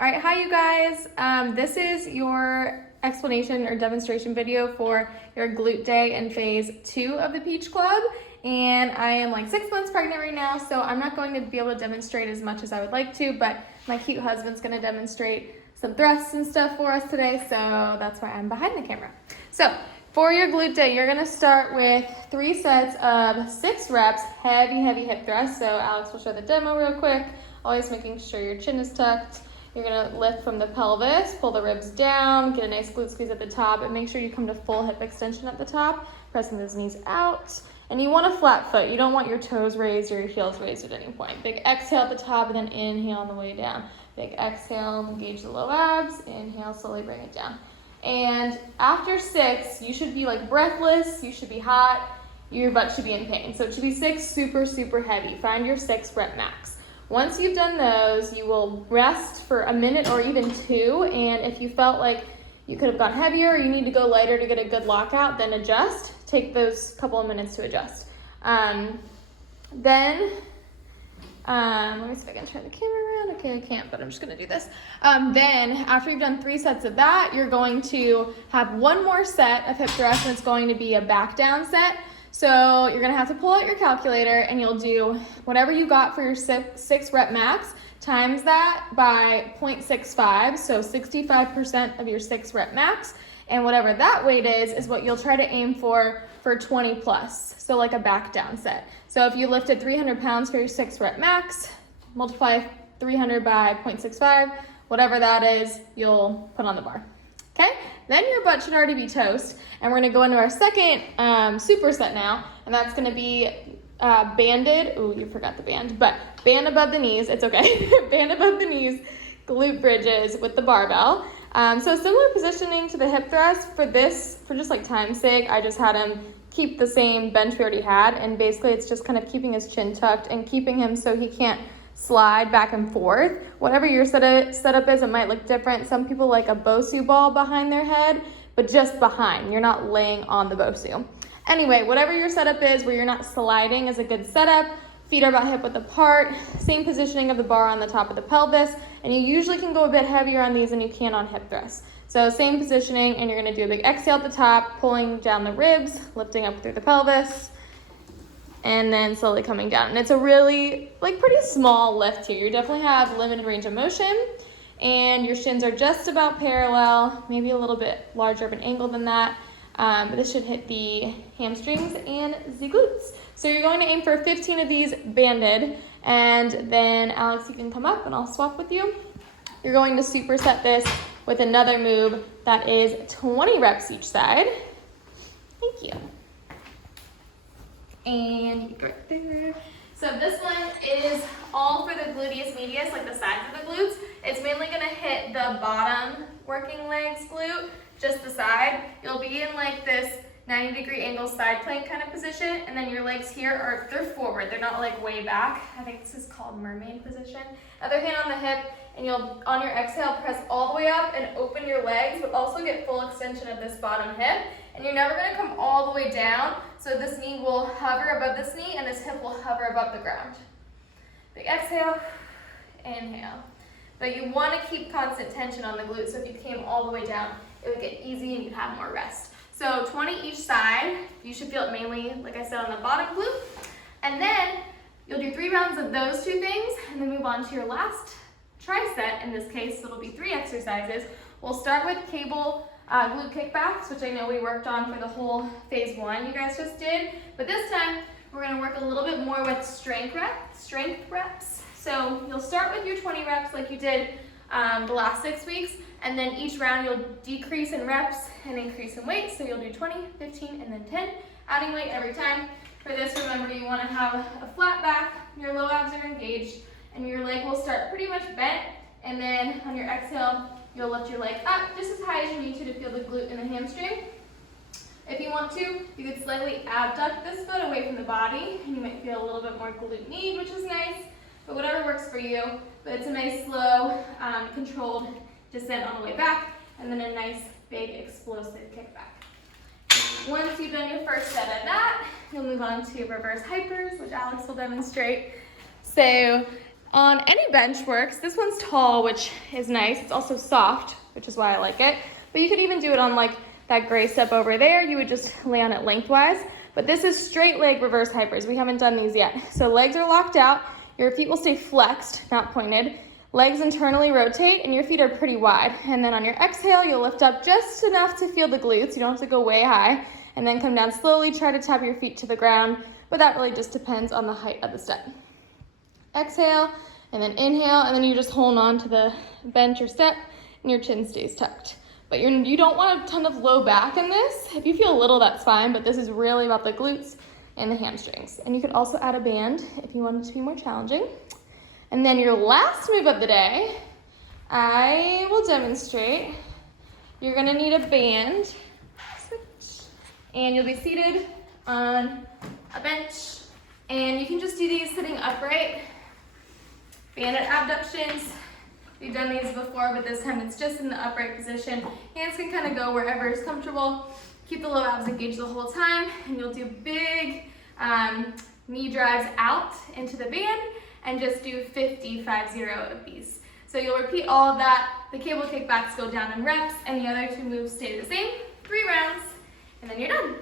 All right, hi you guys. This is your explanation or demonstration video for your glute day in phase 2 of the Peach Club. And I am like 6 months pregnant right now, so I'm not going to be able to demonstrate as much as I would like to, but my cute husband's gonna demonstrate some thrusts and stuff for us today, so that's why I'm behind the camera. So for your glute day, you're gonna start with 3 sets of 6 reps, heavy hip thrusts. So Alex will show the demo real quick, always making sure your chin is tucked. You're gonna lift from the pelvis, pull the ribs down, get a nice glute squeeze at the top, and make sure you come to full hip extension at the top, pressing those knees out. And you want a flat foot. You don't want your toes raised or your heels raised at any point. Big exhale at the top and then inhale on the way down. Big exhale, engage the low abs, inhale, slowly bring it down. And after 6, you should be like breathless, you should be hot, your butt should be in pain. So it should be 6 super heavy. Find your 6 rep max. Once you've done those, you will rest for a minute or even 2, and if you felt like you could have gone heavier or you need to go lighter to get a good lockout, then adjust. Take those couple of minutes to adjust. Let me see if I can turn the camera around. Okay, I can't, but I'm just gonna do this. Then after you've done 3 sets of that, you're going to have 1 more set of hip thrusts, and it's going to be a back down set. So you're gonna have to pull out your calculator and you'll do whatever you got for your 6 rep max, times that by 0.65, so 65% of your 6 rep max, and whatever that weight is what you'll try to aim for 20 plus, so like a back down set. So if you lifted 300 pounds for your 6 rep max, multiply 300 by 0.65, whatever that is, you'll put on the bar. Okay, then your butt should already be toast, and we're gonna go into our second superset now, and that's gonna be banded, ooh, you forgot the band, but band above the knees, it's okay, band above the knees, glute bridges with the barbell. So similar positioning to the hip thrust. For this, for just like time's sake, I just had him keep the same bench we already had, and basically it's just kind of keeping his chin tucked and keeping him so he can't slide back and forth. Whatever your setup is, it might look different. Some people like a Bosu ball behind their head, but just behind. You're not laying on the Bosu. Anyway, whatever your setup is where you're not sliding is a good setup. Feet are about hip width apart. Same positioning of the bar on the top of the pelvis. And you usually can go a bit heavier on these than you can on hip thrusts. So same positioning, and you're gonna do a big exhale at the top, pulling down the ribs, lifting up through the pelvis, and then slowly coming down. And it's a really, like, pretty small lift here. You definitely have limited range of motion, and your shins are just about parallel, maybe a little bit larger of an angle than that, but this should hit the hamstrings and the glutes. So you're going to aim for 15 of these banded, and then Alex, you can come up and I'll swap with you. You're going to superset this with another move that is 20 reps each side. Thank you. And right there. So this one is all for the gluteus medius, like the sides of the glutes. It's mainly gonna hit the bottom working legs glute, just the side. You'll be in like this 90-degree angle side plank kind of position, and then your legs here they're forward, they're not like way back. I think this is called mermaid position. Other hand on the hip, and you'll, on your exhale, press all the way up and open your legs, but also get full extension of this bottom hip. And you're never gonna come all the way down, so this knee will hover above this knee, and this hip will hover above the ground. Big exhale, inhale. But you wanna keep constant tension on the glute, so if you came all the way down, it would get easy and you'd have more rest. So 20 each side. You should feel it mainly, like I said, on the bottom glute. And then you'll do 3 rounds of those 2 things, and then move on to your last tricep. In this case, it'll be 3 exercises. We'll start with cable glute kickbacks, which I know we worked on for the whole phase 1 you guys just did. But this time, we're gonna work a little bit more with strength reps. So you'll start with your 20 reps like you did the last 6 weeks, and then each round you'll decrease in reps and increase in weight. So you'll do 20, 15, and then 10, adding weight every time. For this, remember, you wanna have a flat back, your low abs are engaged, and your leg will start pretty much bent, and then on your exhale, you'll lift your leg up just as high as you need to feel the glute and the hamstring. If you want to, you could slightly abduct this foot away from the body, and you might feel a little bit more glute need, which is nice, but whatever works for you. But it's a nice, slow, controlled descent on the way back, and then a nice, big, explosive kickback. Once you've done your first set of that, you'll move on to reverse hypers, which Alex will demonstrate. So On any bench works. This one's tall, which is nice. It's also soft, which is why I like it. But you could even do it on like that gray step over there. You would just lay on it lengthwise. But this is straight leg reverse hypers. We haven't done these yet. So legs are locked out. Your feet will stay flexed, not pointed. Legs internally rotate and your feet are pretty wide. And then on your exhale, you'll lift up just enough to feel the glutes. You don't have to go way high. And then come down slowly, try to tap your feet to the ground. But that really just depends on the height of the step. Exhale, and then inhale, and then you just hold on to the bench or step, and your chin stays tucked. But you don't want a ton of low back in this. If you feel a little, that's fine, but this is really about the glutes and the hamstrings. And you could also add a band if you want it to be more challenging. And then your last move of the day, I will demonstrate. You're gonna need a band, and you'll be seated on a bench, and you can just do these sitting upright. Bandit abductions, we've done these before, but this time it's just in the upright position. Hands can kind of go wherever is comfortable. Keep the low abs engaged the whole time, and you'll do big knee drives out into the band, and just do 50 of these. So you'll repeat all of that. The cable kickbacks go down in reps, and the other two moves stay the same. 3 rounds, and then you're done.